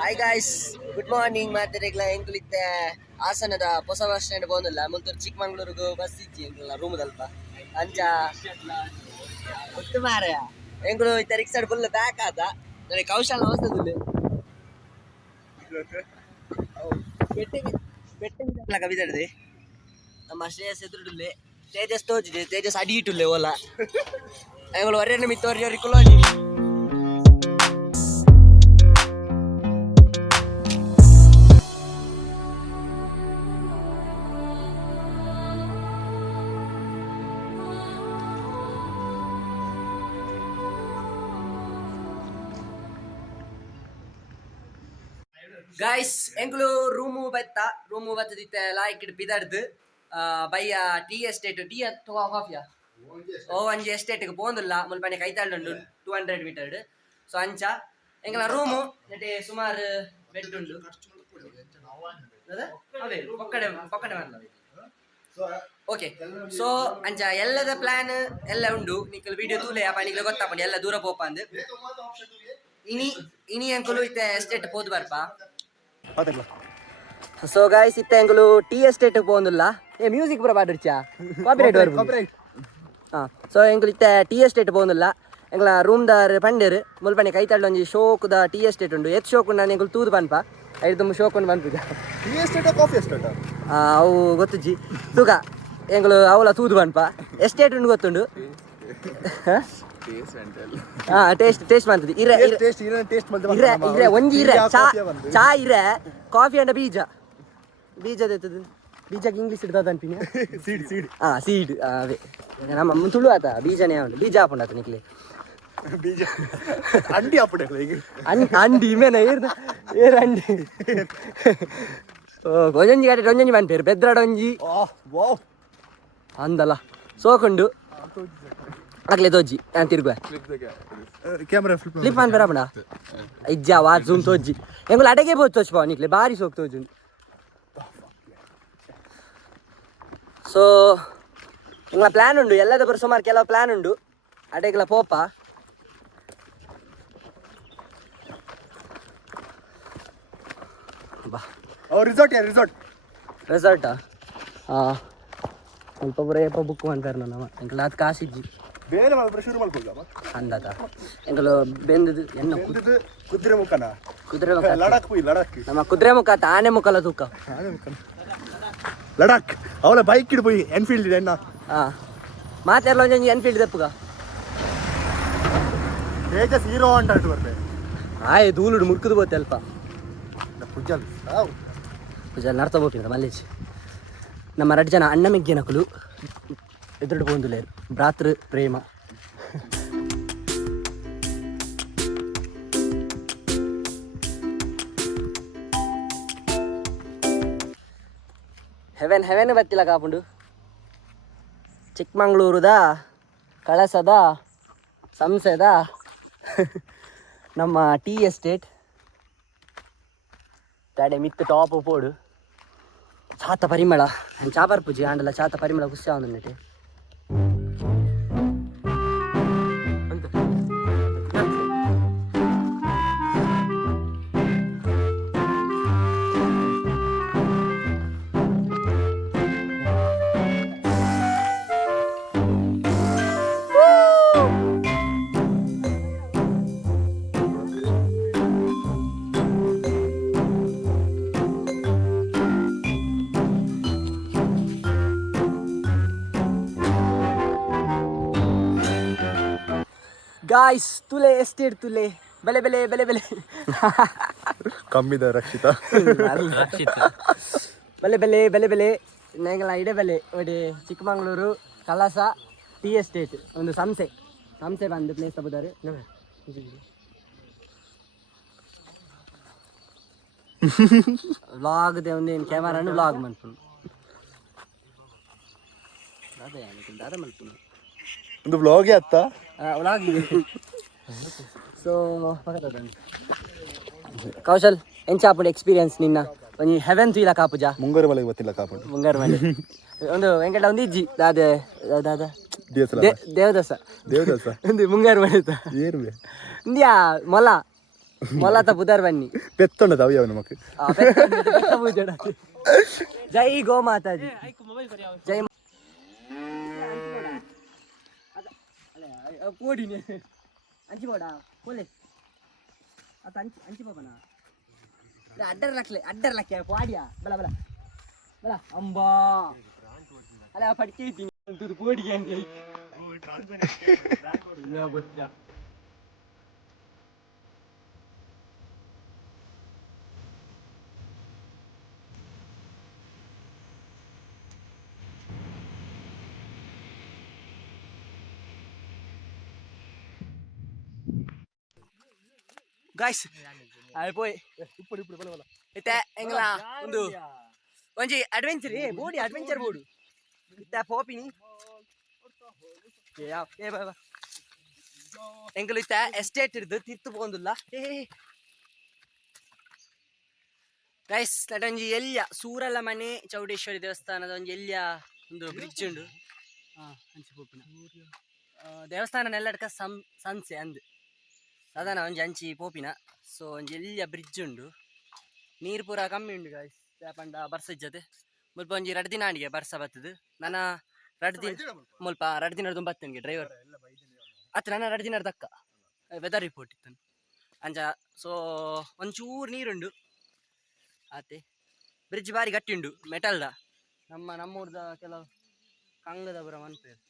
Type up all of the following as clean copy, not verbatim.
Hi guys, good morning. ಮಾತಾಡಿಗ್ಲ ಎಂಕುಲಿತ್ತೆ ಹಾಸನದ ಹೊಸ ಬಸ್ ಸ್ಟ್ಯಾಂಡ್ ಬಂದಿಲ್ಲ ಮುಲ್ತೂರು ಚಿಕ್ಕಮಂಗ್ಳೂರಿಗೂ ಬಸ್ ಇಜ್ಜಿ ಎಂಕುಲ ರೂಮ್ ದಲ್ಪ ಅಂಚ ಗೊತ್ತು ಮಾರ ಎಂಕುಲು ಇತ್ತ ರಿಕ್ಷಾ ಫುಲ್ ಬ್ಯಾಕ್ ಆದ ನನಗೆ ಕೌಶಲ್ ಅವಸ್ಥೆ ಬೆಟ್ಟ ಕವಿತಡ್ದೆ ನಮ್ಮ ಶ್ರೇಯಸ್ ಎದುರುಡುಲ್ಲೆ ತೇಜಸ್ ತೋಜಿದೆ ತೇಜಸ್ ಅಡಿ ಇಟ್ಟುಲ್ಲೆ ಓಲಾ ಎಂಗಳು ಹೊರ್ಯನ ಮಿತ್ತೋರಿ ಕುಲೋನಿ. ಗಾಯ್ಸ್ ಎಂಕ್ಲು ರೂಮು ಬತ್ತದಿತ್ತೆ ಲಾಯ್ಕ್ ಬಿದರ್ದು ಬಯ್ಯ ಟೀ ಎಸ್ಟೇಟ್ ಟೀ ಅಥವಾ ಕಾಫಿಯಾ ಓ ಒಂಜಿ ಎಸ್ಟೇಟ್ಗೆ ಪೋಂದುಲ್ಲ ಮುಲ್ಪನೆ ಕೈತಾಳ್ಡು 200 ಮೀಟರ್ ಸೊ ಅಂಚ ಎಂಕಲ ರೂಮು ನೆಟೆ ಸುಮಾರು ಬೆಡ್ ಉಂಡು ಓಕೆ. ಸೊ ಅಂಚ ಎಲ್ಲದ ಪ್ಲಾನ್ ಎಲ್ಲ ಉಂಡು ನಿಕ್ಕಲು ವಿಡಿಯೋ ತೂಲೆ ಅಪ್ಪ ನಿಕ್ಲೆ ಗೊತ್ತಾಪಂಡು ಎಲ್ಲ ದೂರ ಪೋಪ ಅಂದು ಇನಿ ಅಂಕಲು ಇತ್ತೆ ಎಸ್ಟೇಟ್ ಪೋದು ಬರ್ಪ. ಸೊ ಗಾಯ್ಸ್ ಇತ್ತೆ ಅಂಕಲು ಟೀ ಎಸ್ಟೇಟ್ ಪೋಂದುಲ್ಲ ಏ ಮ್ಯೂಸಿಕ್ ಪೂರ ಪಾಡಿರ್ಚಾ ಕಾಪಿರೈಟ್ ಸೊ ಎಂಕುಲು ಇತ್ತೆ ಟೀ ಎಸ್ಟೇಟ್ ಪೋಂದುಲ್ಲ ಎಂಕಲ ರೂಮ್ ದಾರ್ ಪಂಡೇರು ಮುಲ್ಪನೆ ಕೈತಾಳ್ಡು ಒಂಜಿ ಶೋಕ್ದ ಟೀ ಎಸ್ಟೇಟ್ ಉಂಡು ಎತ್ ಶೋಕ್ ನಾನು ಎಂಕುಲು ತೂದು ಪನ್ಪ ಐದು ತುಂಬ ಶೋಕ್ ಉಂಡು ಪನ್ಪುಜ ಟೀ ಎಸ್ಟೇಟ್ ಕಾಫಿ ಎಸ್ಟೇಟ್ ಅವು ಗೊತ್ತುಜಿ ತೂಕ ಎಂಕುಲು ಅವಲ ತೂದು ಪನ್ಪ ಎಸ್ಟೇಟ್ ಉಂಡು ಗೊತ್ತುಂಡು ಟೇಸ್ಟ್ ಮಾಡ್ತದೆ ಇರೆ ಒಂಜಿ ಇರೆ ಚಾ ಇರೆ ಕಾಫಿ ಅಂಡ ಬೀಜದ ಬೀಜಕ್ಕೆ ಇಂಗ್ಲೀಷ್ ಇಡ್ತದ ಅನ್ಪಿನಿ ಸೀಡ್ ಅವೇ ನಮ್ಮ ತುಳು ಆತ ಬೀಜನೇ ಉಂಟು ಬೀಜ ಹಾಪುಂಡು ಆತ ನಿಕ್ಲೆ ಬೀಜ ಅಂಡಿ ಹಾಪುಂಡು ಅಂಡಿ ಮೇನ ಏರ್ ಅಂಡಿ ಒಂಜೊಂಜಿ ಗಾಡಿ ಒಂಜೊಂಜಿ ಪನ್ಪೇರು ಬೆದ್ರಾಡ ಒಂಜಿ ಅಂದಲ್ಲ ಸೋಕುಂಡು ಆಗ್ಲೇ ತೋಜಿ ನಾನು ತಿರುಗುವ ಫ್ಲಿಪ್ ಅನ್ಬೇರ ಪುಣ ಇಜ್ಜ ವಾತ್ ಜೂಮ್ ತೋಜಿ ಎಂಗುಲು ಅಡಗೆ ಬೋದು ತೋಚ್ಪವ ನಿಕ್ಲೆ ಬಾರಿ ಸೋಕ್ ತೋಜು. ಸೊ ಎಂಗ್ಲ ಪ್ಲಾನ್ ಉಂಡು ಎಲ್ಲದ ಬರೋ ಸುಮಾರು ಕೆಲವು ಪ್ಲಾನ್ ಉಂಡು ಅಡೆಗ್ಲ ಪೋಪ ಬಾ ರೆಸಾರ್ಟಾ ಸ್ವಲ್ಪ ಬರೀ ಬುಕ್ ಮಾಡ್ತಾರೆ ನಮ್ಮ ಎಂಕಲ್ ಅದು ಕಾಸಿಜ್ಜಿ ಬೇರೆ ಶುರು ಮಾಡ್ಕೊಳ್ಳ ಅಂದದ ಎಂಕಲು ಬೆಂದದು ಎನ್ನ ಕುದುರೆ ಮುಖನ ಕುದುರೆ ಮುಖ ಲಡಾಖ್ ನಮ್ಮ ಕುದುರೆ ಮುಖ ಆನೆ ಮುಖಲ್ಲ ತೂಕ ಲಡಾಖ್ ಅವಳ ಬೈಕ್ ಇಡ್ போய் ಎನ್ಫೀಲ್ಡ್ ಎನ್ನ ಮಾತೆಲ್ಲ ಒಂಜಿ ಎನ್ಫೀಲ್ಡ್ ದಪ್ಪುಗ ತೇಜಸ್ ಹೀರೋ ಅಂತ ಬರ್ತೆ ಆಯ್ ಧೂಳುಡು ಮುರ್ಕುದು ಬೋತೆ ಅಲ್ಪ ಪೂಜಲ್ ನರ್ತ ಬೋಪಿಂದ ಮಲ್ಲೇಜ್ ನಮ್ಮ 2 ಜನ ಅಣ್ಣ ಮೆಗ್ಗಿನಕಲು ಎದುರು ಬಂದುಲೇರು ಭ್ರಾತೃ ಪ್ರೇಮ. ಹೆವೆನ್ ಬತ್ತಿಲ್ಲ ಕಾಪುಂಡು ಚಿಕ್ಕಮಂಗ್ಳೂರುದ ಕಳಸದ ಸಂಸದ ನಮ್ಮ ಟೀ ಎಸ್ಟೇಟ್ ತಡೆ ಮಿತ್ತು ಟಾಪ್ ಪೋಡು ಚಾತ ಪರಿಮಳ ಚಾಪರ್ ಪೂಜೆ ಆಂಡಲ ಚಾತ ಪರಿಮಳ ಖುಷಿ ಆವೊಂದು ನೆಟ್ಟೆ ಗಾಯ್ಸ್ ತುಲೆ ಎಸ್ಟೇಟ್ ತುಲೆ ಬೆಲೆ ಕಮ್ಮಿದ ರಕ್ಷಿತ ಬೆಲೆ ನಂಗೆಲ್ಲ ಇಡೆ ಬೆಲೆ ಒಡೆ ಚಿಕ್ಕಮಂಗ್ಳೂರು ಕಳಸ ಟೀ ಎಸ್ಟೇಟ್ ಒಂದು ಸಂಸೆ ಬಂದು ಪ್ಲೇಸ್ ತಗೋದಾರೆ ವ್ಲಾಗ್ದೆ ಒಂದೇನು ಕ್ಯಾಮರಾನು ವ್ಲಾಗ್ ಮಾಡ್ಕೊಂಡು ಅದೇ ಮಲ್ಪುನು ಒಂದು ವ್ಲಾಗ್ ಅತ್ತ ವ್ಲಾಗ್ ಸೊ ಕೌಶಲ್ ಎಂಚಾಪುಂಡು ಎಕ್ಸ್ಪೀರಿಯನ್ಸ್ ನಿನ್ನ ಒಂಜಿ ಹೆವೆನ್ ತೂಯಿಲ ಕಾಪುಜ ಮುಂಗಾರು ಮಳೆಗೆ ಗೊತ್ತಿಲ್ಲ ಕಾಪುಂಡು ಮುಂಗಾರು ಮಳೆ ಒಂದು ಎಂಕಟ ಒಂದು ಇಜ್ಜಿ ಅದೇ ದೇವದಾಸ ಒಂದು ಮುಂಗಾರು ಮಳೆ ಇಂಡಿಯಾ ಮೊಲ ಮೊಲತ ಬುಧರ್ ಬನ್ನಿ ಪೆತ್ತೊಂಡದ ಅವ್ಯವ ನಮಕ್ ಪೆತ್ತ ಪೂಜೆ ಜೈ ಗೋ ಮಾತಾಜಿ ಜೈ ಪೋಡಿನಿ ಅಂಚಿ ಪೋಡಾ ಪೋಲೆ ಅತ್ತ ಅಂಚಿ ಪಾಪನಾ ಅಡ್ಡರ್ ಲಕ್ಕೆ ಪಾಡಿಯಾ ಬಲ ಬಲ ಬಲ ಅಂಬಾ ಅಲ್ಲ ಪಡಿಕೆ ಇದ್ದೀನಿ ಅಂತೂ ಪೋಡಿಗೆ ಹಂಗೆ ಗಾಯ್ಸ್ പോയി ഇത്തെ എങ്ങളാ ಒಂದು ಒಂಜಿ ಅಡ್ವೆಂಚರ್ ಬೋಡಿ ಅಡ್ವೆಂಚರ್ ಬೋಡು ಇತ್ತ ಪೋಪಿನಿ ಎಂಕಲು ಇತ್ತ ಎಸ್ಟೇಟ್ ಇರ್ದು ತಿತ್ತು ಪೋಂದುಲ್ಲ ಗೈಸ್ ಒಂಜಿ ಎಲ್ಯ ಸೂರಲ ಮನೆ ಚೌಡೇಶ್ವರಿ ದೇವಸ್ಥಾನದ ಒಂಜಿ ಎಲ್ಯ ಒಂದು ಬ್ರಿಡ್ಜ್ ಉಂಡು ಅಂಚಿ ಪೋಪಿನ ದೇವಸ್ಥಾನ ನೆಲ್ಲಡ್ಕ ಸಂಸೆ ಅಂದ್ ಸಾಧಾರಣ ಒಂಜಿ ಅಂಚಿ ಪೋಪಿನ ಸೊ ಒಂಜಿ ಎಲ್ಯ ಬ್ರಿಡ್ಜ್ ಉಂಡು ನೀರು ಪೂರ ಕಮ್ಮಿ ಉಂಡು ಗಾಯ್ಸ್ ಪಂಡ ಬರ್ಸ ಇಜ್ಜತೆ ಮುಲ್ಪ ಒಂಜಿ 2 ದಿನ ಆಂಡಿಗೆ ಬರ್ಸ ಬತ್ತದು ನನ್ನ 2 ದಿನ ಮುಲ್ಪ 2 ದಿನ ಬತ್ತನಿಗೆ ಡ್ರೈವರ್ ಅತ್ತ ನನ್ನ 2 ದಿನ ದಕ್ಕ ವೆದರ್ ರಿಪೋರ್ಟ್ ಇತ್ತು ಅಂಚ ಸೊ ಒಂಚೂರು ನೀರುಂಡು ಆತೆ ಬ್ರಿಡ್ಜ್ ಬಾರಿ ಗಟ್ಟಿ ಉಂಡು ಮೆಟಲ್ದ ನಮ್ಮೂರ್ದ ಕೆಲವು ಕಂಗದ ಬರ ಮನ್ಪೇರು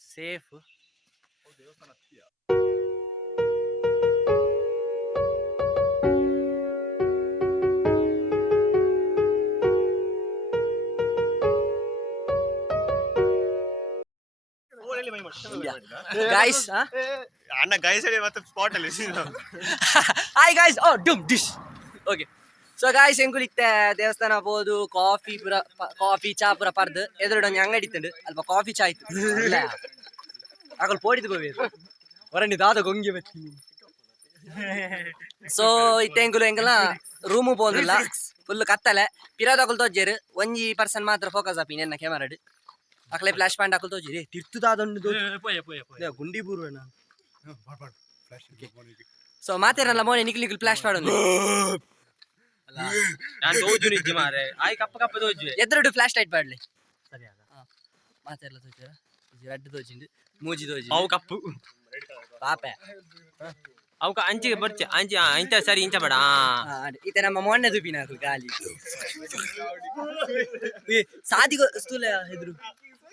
ಸೇಫ್ ಗೈಸ್ ಅಣ್ಣ ಗೈಸ್ ಹೇಳಿ ಮತ್ತೆ ಸ್ಪಾಟ್ ಅಲ್ಲಿ ಹಾಯ್ ಗೈಸ್ ಓ ಡುಮ್ ಡಿಶ್ ಓಕೆ ಸೊ ಗಾಯ್ಸ್ ಎಂಕುಲಿತ್ತೆ ದೇವಸ್ಥಾನ ಬೋದು ಕಾಫಿ ಚಾ ಪೂರ ಪರ್ದು ಎದುರುಡೊಂದು ಅಂಗಡಿ ಇತ್ತಂಡು ಅಲ್ಪ ಕಾಫಿ ಚಾ ಇತ್ತು ಇಲ್ಲ ಆಗಲ್ ಪೋಡಿದು ಬೋವೇರು ಹೊರನಿ ದಾದ ಗೊಂಗಿ ಬತ್ತಿ ಸೊ ಇತ್ತೆ ಎಂಕುಲು ಎಂಕಲ ರೂಮು ಪೋದಿಲ್ಲ ಫುಲ್ ಕತ್ತಲೆ ಪಿರಾದಕುಲ್ ತೋಜೇರು ಒಂಜಿ ಪರ್ಸನ್ ಮಾತ್ರ ಫೋಕಸ್ ಆಪಿ ನನ್ನ ಕ್ಯಾಮರಾಡ್ ಅಕ್ಲೆ ಫ್ಲಾಶ್ ಪಾಯಿಂಟ್ ಹಾಕಲ್ ತೋಜಿರಿ ತಿರ್ತುದಾದೊಂದು ಗುಂಡಿ ಬೂರು ನಾನು ಸೊ ಮಾತೇರಲ್ಲ ಮೋನೆ ನಿಕ್ಲಿಕ್ಲಿ ಫ್ಲಾಶ್ ಪಾಡೊಂದು ನಾನು ತೋಜು ನಿಜ್ಜೆ ಮಾರೆ ಆಯ್ ಕಪ್ಪ ತೋಜು ಎದ್ರಡು ಫ್ಲಾಶ್ ಲೈಟ್ ಪಾಡ್ಲಿ ಸರಿ ಮಾತೇರಲ್ಲ ತೋಜರ ರೆಡ್ ತೋಜಿಂಡು ಮೂಜಿ ತೋಜಿ ಅವು ಕಪ್ಪು ಪಾಪೆ ಅವಕ ಅಂಚಿಗೆ ಬರ್ಚೆ ಅಂಚಿ ಇಂತ ಸರಿ ಇಂಚ ಬೇಡ ಈತ ನಮ್ಮ ಮೊನ್ನೆ ದುಬಿನ ಗಾಲಿ ಸಾದಿಗೋ ಸ್ಥೂಲ ಹೆದ್ರು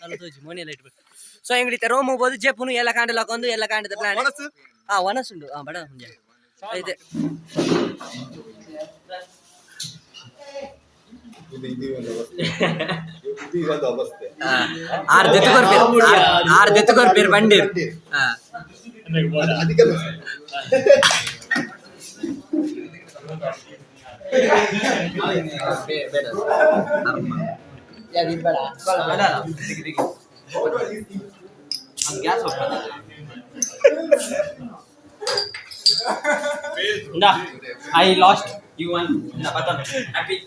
ಅಲ್ಲ ತೋಜಿ ಮೊನ್ನೆ ಲೈಟ್ ಬಿಟ್ಟು ಸೊ ಎಂಗ್ಲಿತೆ ರೋಮ್ ಹೋಗ್ಬೋದು ಜೆಪ್ಪುನು ಎಲ್ಲ ಕಾಂಡಲ್ ಹಾಕೊಂಡು ಎಲ್ಲ ಕಾಂಡದ ಪ್ಲಾನ್ ಒನಸುಂಡು ಬಡ ಮುಂಜೆ ಐತೆ ಆರ್ ದೆತ್ತುಕೊರ್ಪೇರು ಬಂಡೇರು I lost. You won. Happy.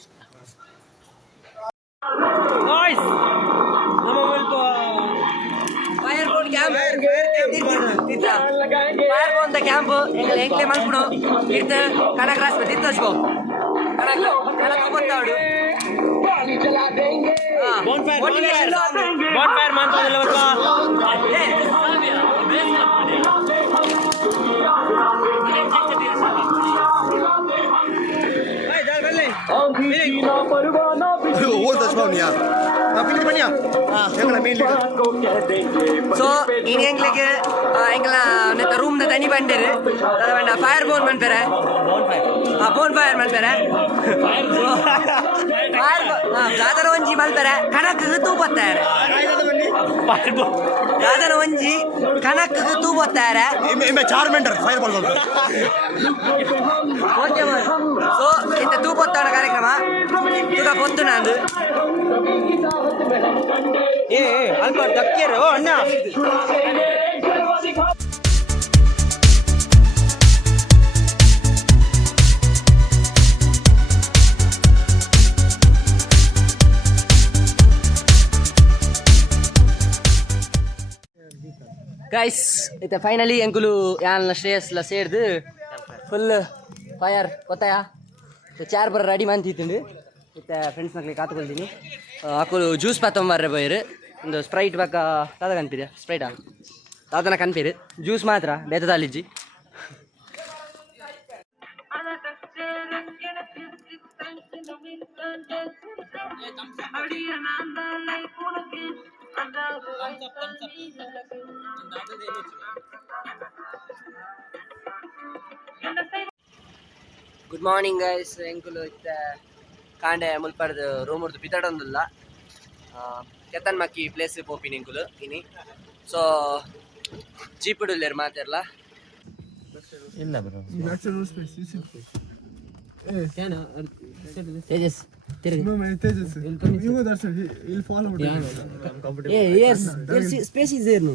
Guys, ನಮ್ಮ ಮುಲ್ಪ fire bone camp fire bone ದ ಕ್ಯಾಂಪ್ ಎಂಕ್ಲೆ ಮಲ್ಪುಡು ಇರ್ತ ಕನಕ ರಾಸ್ಪೆ ತಿತ್ತೋಸ್ಕೋ ಕನಕ ಗೊತ್ತಾಡು ಬೋನ್ ಫೈರ್ ಮಾಡ್ತಾರಲ್ಲ ಸೊ ಇನ್ ಎಂಗ್ಲಿಗೆ ಎಂಗ್ಲ ನೆತ್ತ ರೂಮ್ ದ ತನಿ ಬಂಡೇರು ಅದ ಫೈರ್ ಬೋನ್ ಮಾಡ್ತಾರೆ ಬೋನ್ ಫೈರ್ ಮಾಡ್ತಾರೆ ಜಾದರ ಒಂಜಿ ಮಲ್ತಾರೆ ಕಣಕ್ ತೂಪತ್ತಾರೆ ಜಾದರ ಒಂಜಿ ಕಣಕ್ ತೂಪತ್ತಾರೆ ಸೊ ಇಂತ ತೂಪತ್ತಾಡ ಕಾರ್ಯಕ್ರಮ ತುಗ ಪೊತ್ತು ನಂದು ಅಲ್ಪ ದಕ್ಕಿರು ಅಣ್ಣ ಗೈಸ್ ಇತ್ತೆ ಫೈನಲಿ ಎಂಕುಲು ಯಾನ್ಲ ಶ್ರೇಯಸ್ಲ ಸೇರ್ದು ಫುಲ್ ಫಯರ್ ಗೊತ್ತಾಯಾ ಚಾರ್ ಬರ ರೆಡಿ ಮಾಡ್ತಿತ್ತು ಇತ್ತೆ ಫ್ರೆಂಡ್ಸ್ ಮಕ್ಳಿಗೆ ಕಾತ್ಕೊಳ್ತೀನಿ ಅಕ್ಕಲು ಜ್ಯೂಸ್ ಪಾತೊಂಬರ್ರೆ ಬೈರು ಒಂದು ಸ್ಪ್ರೈಟ್ ಬೇಕಾ ತಾದ ಕನ್ಪೀರಿ ಸ್ಪ್ರೈಟಾ ತಾದನ ಕನ್ಪೀರಿ ಜ್ಯೂಸ್ ಮಾತ್ರ ಬೇತದಾಲಿಜ್ಜಿ ಗುಡ್ ಮಾರ್ನಿಂಗ್ ಗೈಸ್ ಎಂಕುಲು ಇತ್ತೆ ಕಾಂಡೆ ಮುಲ್ಪಡ್ದು ರೂಮರ್ದು ಬಿತಾಡೊಂದುಲ್ಲ ಕೆತ್ತನ್ ಮಕ್ಕಿ ಪ್ಲೇಸ್ ಪೋಪಿನಿ ಎಂಕುಲು ಇನಿ ಸೊ ಜೀಪಿಡುಲ್ಲೇರು ಮಾತಾರಲ್ಲ ಇಲ್ಲ bro Tejas space is there no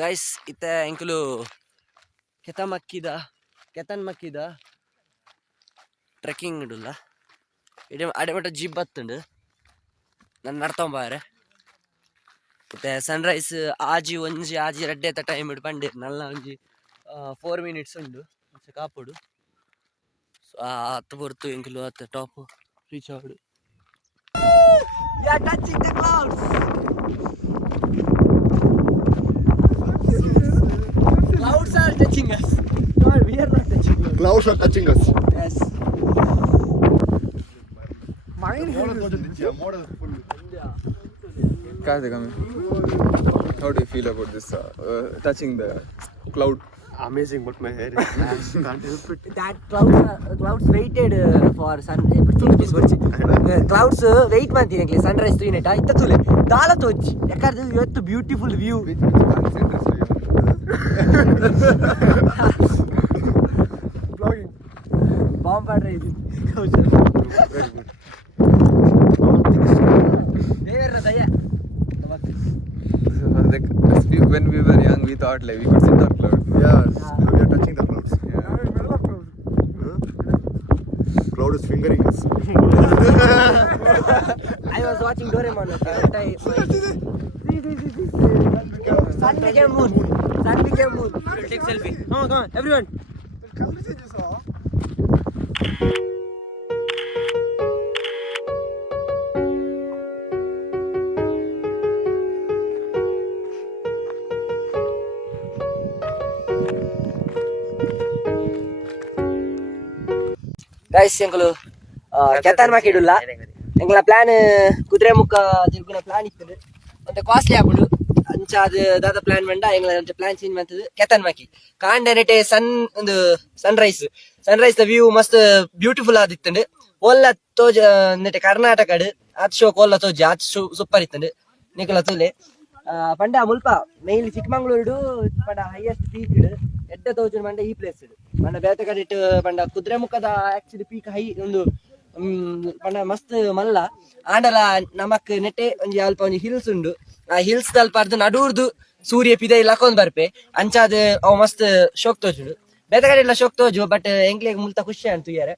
guys ಇತ್ತ ಎಂಕುಲು ಕೆತನ್ ಮಕ್ಕಿದ ಟ್ರೆಕ್ಕಿಂಗ್ ಇಡುಲ್ಲ ಅಡೆಮಟ ಜೀಪ್ ಬತ್ತುಂಡು ನನ್ನ ನಡ್ತೊಂಬಾರೆ ಮತ್ತೆ ಸನ್ರೈಸ್ ಆಜಿ ರೆಡ್ಡೆ ಎತ್ತ ಟೈಮ್ ಇಡು ಪಂಡೆ ನಲ್ಲ ಒಂಜಿ 4 minutes ಉಂಡು ಕಾಪುಡು ಸೊ ಹತ್ತು ಬರ್ತು ಎಂಕುಲು ಅತ್ತ ಟಾಪ್ ರೀಚ್ ಆಗುಡು touching the clouds. Clouds are touching us. No, we are not touching them. Clouds are touching us. Yes. How do you feel about this touching the cloud? Amazing, but my hair is can't help it. That clouds waited for sun. Clouds wait ಮಾಡ್ತೀನಿ sunrise 3 ನಿಟ್ ಆಯ್ತಾ ತುಲೆ ದಾಳ ತೋಜಿ ಯಾಕಂದ್ರೆ ಇವತ್ತು beautiful view Which dance interest you? Vlogging. ಬಾಂಬ್ ಪಾಡ್ರೆ ಇದು Very good. ದೇವರ ದಯ Like, when we were young, we thought like we could sit on cloud. Yeah, we are touching the clouds. Cloud is fingering us. I was watching Doraemon. Sun became moon. Take selfie. Come on, everyone. Guys ಎಂಕುಲು ಕೆತ್ತನ್ ಮಾಕಿಡುಲ್ಲ ಎಂಕಲ plan ಕುದುರೆ ಮುಖ ತಿರುಗುನ plan ಇತ್ತು ಮತ್ತೆ costly ಆಗ್ಬಿಡು ಅಂಚ ಅದು ದಾದ plan ಬಂಡ ಎಂಗ್ಲ plan change ಮಾಡ್ತದೆ ಕೆತ್ತನ್ ಮಾಕಿ ಕಾಂಡೆ ನೆಟೆ ಒಂದು ಸನ್ರೈಸ್ ದ ವ್ಯೂ ಮಸ್ತ್ ಬ್ಯೂಟಿಫುಲ್ ಆದಿತ್ತಂಡು ಓಲ್ಲ ತೋಜ ನೆಟೆ ಕರ್ನಾಟಕಡ್ ಆತ್ ಶೋ ಕೋಲ್ಲ ತೋಜ ಆತ್ ಶೋ ಸೂಪರ್ ಇತ್ತಂಡು ನಿಕಲ ತೂಲೆ ಪಂಡ ಮುಲ್ಪ ಮೇಯ್ಲಿ ಚಿಕ್ಕಮಂಗ್ಳೂರು ಪಂಡ ಹೈಯೆಸ್ಟ್ ಪೀಕ್ ಇಡು ಎಡ್ಡ ತೋಜನ್ ಪಂಡ ಈ ಪ್ಲೇಸ್ ಇಡು ಪಂಡ ಬೇತೆ ಕಡಿಟ್ಟು ಪಂಡ ಕುದುರೆ ಮುಖದ ಆಕ್ಚುಲಿ ಪೀಕ್ ಹೈ ಒಂದು ಪಂಡ ಮಸ್ತ್ ಮಲ್ಲ ಆಂಡಲ ನಮಕ್ ನೆಟ್ಟೆ ಒಂಜಿ ಅಲ್ಪ ಒಂಜಿ ಹಿಲ್ಸ್ ಉಂಡು ಆ ಹಿಲ್ಸ್ ದಲ್ಪ ಅರ್ಧ ನಡೂರ್ದು ಸೂರ್ಯ ಪಿದೆ ಲಕೊಂದ್ ಬರ್ಪೆ ಅಂಚಾದ ಅವು ಮಸ್ತ್ ಶೋಕ್ ತೋಜುಂಡು ಬೇತೆ ಕಡೆ ಎಲ್ಲ ಶೋಕ್ ತೋಜು ಬಟ್ ಎಂಕ್ಲೆಗ್ ಮುಲ್ತ ಖುಷಿ ಅಂತು ಯಾರೆ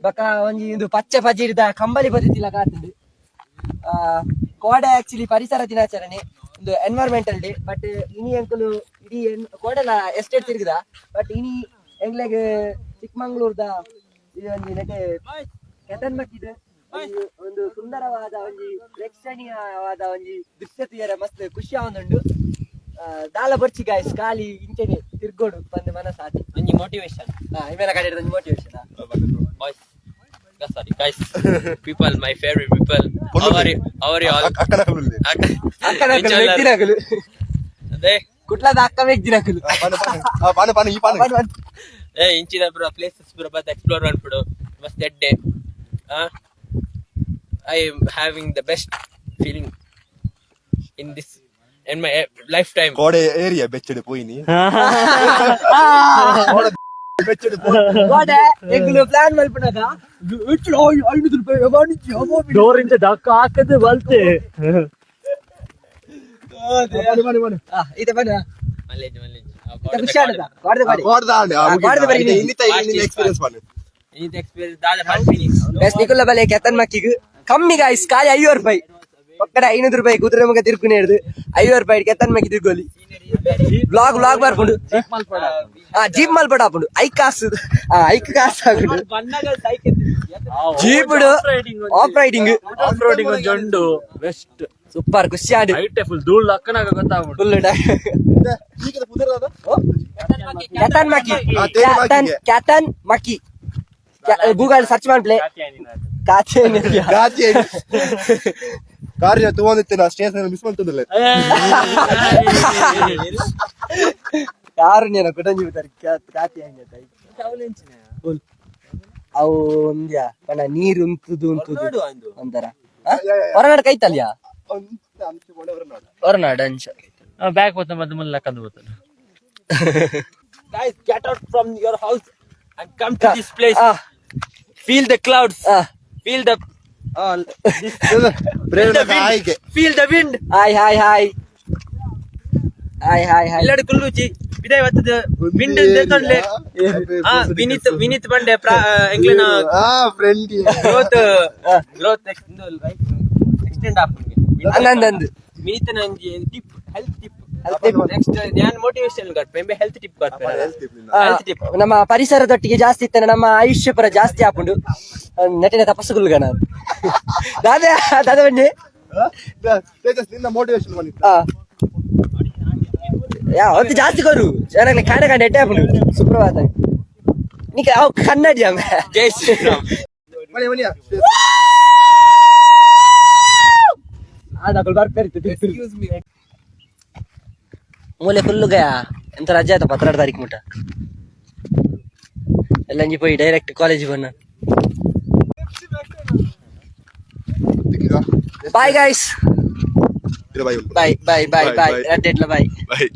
ಬಕ ಒಂಜಿ ಇದು ಪಚ್ಚೆ ಪಜಿರ್ದ ಕಂಬಳಿ ಬದಿತಿಲ್ಲ ಕಾತುಂಡು ಕೋಡೆ ಆಕ್ಚುಲಿ ಪರಿಸರ ದಿನಾಚರಣೆ ಒಂದು ಎನ್ವೈರ್ಮೆಂಟಲ್ ಡೇ ಬಟ್ ಇನಿ ಎಂಕುಲು ಇಡೀ ಕೋಡೆಲ ಎಸ್ಟೇಟ್ ತಿರುಗುದ ಬಟ್ ಇನಿ ಎಂಗ್ಲೆಗ್ ಚಿಕ್ಕಮಂಗ್ಳೂರ್ದ ಇದೊಂದು ನೆಟೆ ಕೆತನ್ಮಕ್ಕಿದ ಒಂದು ಸುಂದರವಾದ ಒಂಜಿ ಪ್ರೇಕ್ಷಣೀಯವಾದ ಒಂಜಿ ದೃಶ್ಯತೆಯರ ಮಸ್ತ್ ಖುಷಿ ಆವೊಂದುಂಡು ದಾಲ ಬರ್ಚಿ ಗಾಯ್ಸ್ ಖಾಲಿ ಇಂಚೆನೆ ತಿರ್ಗೋಡು ಬಂದು ಮನಸಾತಿ ಒಂಜಿ ಮೋಟಿವೇಶನ್ ಇವೆಲ್ಲ ಕಡೆ ಒಂಜಿ motivation boys sorry guys people my favorite people how are you all akkana ವ್ಯಕ್ತಿನಕಲು ಅದೇ ಕುಟ್ಲದ ಅಕ್ಕ ವ್ಯಕ್ತಿನಕಲು Pan. ಏ ಇಂಚಿನ ಬ್ರೋ ಪ್ಲೇಸಸ್ ಬ್ರೋ ಬತ್ ಎಕ್ಸ್ಪ್ಲೋರ್ ಮಾಡ್ಬಿಡು ಮಸ್ತ್ ಎಡ್ಡೆ I am having the best feeling in my lifetime. Kode area ಬೆಚ್ಚಡೆ ಪೋಯಿನಿ. ಕೋಡೆ ಎಂಕುಲು ಪ್ಲಾನ್ ಮಲ್ಪನಗ ಇಟ್ಲ 500 ರೂಪಾಯಿ ವಾಣಿಜ್ಯ ಡೋರ್ ಇಂದ ದಕ್ಕ ಹಾಕದೆ ಬಲ್ತೆ ಇದೆ ಬಣ್ಣ ಮಲೇಜ್ ಖುಷಿ ಆಡದ ಗಾಡಿ ಕೊಡ್ದಾಂಡೆ ಗಾಡಿ ಬರೀ ನೀ. ಇನ್ನಿತ ಎಕ್ಸ್ಪೀರಿಯನ್ಸ್ ಪಾನು ಇದು ಎಕ್ಸ್ಪೀರಿಯನ್ಸ್ ದಾದ ಪಂಪಿನಿ ಗೈಸ್ ನಿಕುಲ್ಲ ಬಲೆ ಕೆತ್ತನ್ ಮಕ್ಕಿಗೆ ಕಮ್ಮಿ ಗೈಸ್ ಖಾಲಿ 500 ರೂಪಾಯಿ ಪಕ್ಕದ 500 ರೂಪಾಯಿ ಕುದುರೆ ಮಗ ತಿರ್ಗುನೆ ಹಿಡಿದು 500 ರೂಪಾಯಿ ಕೆತ್ತನ್ ಮಕ್ಕಿ ತಿರ್ಗೋಲಿ ಬ್ಲಾಗ್ ಬರ್ಕೊಂಡು ಜೀಪ್ ಮಲ್ಪಡ ಹಾಕೊಂಡು ಐಕ್ ಕಾಸು ಐಕ್ ಕಾಸು ಹಾಕೊಂಡು ಜೀಪ್ ಆಫ್ ರೈಡಿಂಗ್ ಜೊಂಡು ಬೆಸ್ಟ್ ಸೂಪರ್ ಖುಷಿ ಆಡು ಐಟೆ ಫುಲ್ ಧೂಳ್ ಲಕ್ಕನಾಗ ಗೊತ್ತಾಗ್ಬಿಡು ಫುಲ್ ಈಗ ಕುದುರದ ಕ್ಯಾತನ್ ಮಕ್ಕಿ ಆ, ತೇರು ಮಕ್ಕಿಗೆ. ಕ್ಯಾತನ್ ಮಕ್ಕಿ ಗೂಗಲ್ ಸರ್ಚ್ ಮಾಡ್ಪ್ಲೆ ಕಾಚೆ ಗಾಜಿ ಕಾರ್ಯ ತಗೊಂಡಿತ್ತೆ ನಾ ಸ್ಟೇಷನ್ ಮಿಸ್ ಮಾಡ್ತಿದ್ದಿಲ್ಲ ಯಾರು ನೀನು ಕುಟಂಜಿ ಬಿಡ್ತಾರೆ ಕಾತಿ ಅವು ಒಂದ್ಯಾ ಕಣ ನೀರು ಉಂತುದು ಒಂಥರ ಹೊರನಾಡು ಕೈತಲ್ಯಾ ಹೊರನಾಡು ಅಂಚ ಬ್ಯಾಗ್ ಹೋತ ಮತ್ತೆ ಮುಲ್ಲ ಕಂದು ಹೋತಾನೆ guys get out from your house and come to this place feel the clouds feel the ಹಾಯ್ಗೆ the wind hi hi hi hi hi hi ಎಲ್ಲಾಡು ಕುಲ್ಲುಚಿ ವಿದಾಯ ವತ್ತದ ವಿಂಡ್ ದೇತೊಂಡ್ಲೆ ವಿನೀತ್ ಬಂಡೆ ಎಂಗ್ಲಿನ ಫ್ರೆಂಡ್ ಗ್ರೋತ್ ಎಕ್ಸ್ಟೆಂಡ್ ಆಪುಂಗೆ ಅಂದಂದು ವಿನೀತ್ ನಂಜಿ tip health tip Health tip. Next ನಾನು ಮೋಟಿವೇಶನ್ ಕೊಡ್ಪೆ ಹೆಲ್ತ್ ಟಿಪ್ ಕೊಡ್ಪೆ ಹೆಲ್ತ್ ಟಿಪ್ ನಮ್ಮ ಪರಿಸರದೊಟ್ಟಿಗೆ ಜಾಸ್ತಿ ಇತ್ತಾನೆ ನಮ್ಮ ಆಯುಷ್ಯ ಪರ ಜಾಸ್ತಿ ಹಾಕೊಂಡು ನೆಟ್ಟಿನ ತಪಸ್ಸುಗುಲ್ಗ ನಾನು ದಾದ ಬನ್ನಿ ನಿನ್ನ ಮೋಟಿವೇಶನ್ ಬಂದಿತ್ತು ಹೊತ್ತು ಜಾಸ್ತಿ ಕೊರು ಚೆನ್ನಾಗಿ ಕಾಣ ಕಾಂಡ ಎಟ್ಟೆ ಹಾಕೊಂಡು ಸುಪ್ರಭಾತ ನೀ ಕನ್ನಡಿ ಅಮ್ಮ ಜೈ ಶ್ರೀರಾಮ್ ಮನೆ ಮನೆಯ ಬರ್ತಾರೆ ಮೂಲೆ ಫುಲ್ಲು ಗಯಾ ಎಂತ ರಜೆ ಆಯ್ತಾ 16 ತಾರೀಕು ಮುಟ್ಟ ಎಲ್ಲ ಪೋಯಿ ಡೈರೆಕ್ಟ್ ಕಾಲೇಜ್ ಬನ್ನ ಬಾಯ್ ಗೈಸ್ ಬಾಯ್ ಬಾಯ್ ಬಾಯ್ ಬಾಯ್ ಬಾಯ್ Bye. ಬಾಯ್ ಬಾಯ್ ಬಾಯ್